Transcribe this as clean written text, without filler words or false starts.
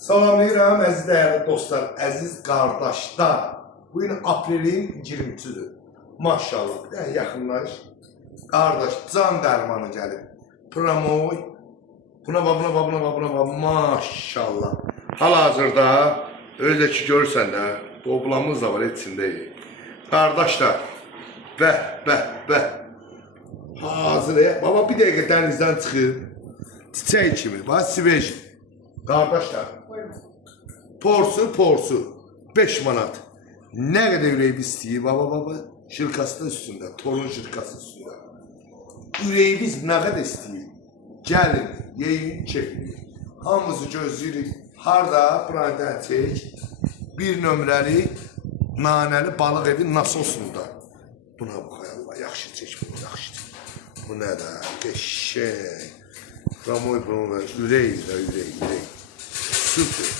Salamlayıram əziz dəyərli dostlar, əziz qardaşlar. Bu gün aprelin 23-dür. Maşallah, bir dənə yaxınlaş. Qardaş, can dərmanı gəlib. Promoy. Buna bax, maşallah. Hal-hazırda, özdə ki görürsən də, doblamız da var içindəyik. Qardaşlar, bəh. Hazır, baba bir dəqiqə dənizdən çıxır. Çiçək kimi, bax, svej. Qardaşlar, porsu 5 manat. Nə qədər ürəyib istəyir, baba, şirkası da üstündə, torun şirkası üstündə. Ürəyimiz nə qədər istəyir, gəlin, yeyin, keyfini. Hamımızı gözləyirik, harada, buradan çək, bir nömrəli, nanəli balıq evi nasosunda. Buna bax, Allah, yaxşı çək, bunu yaxşı çək. Bu nə də, qəşəng. Ramoy, ürək. Süper.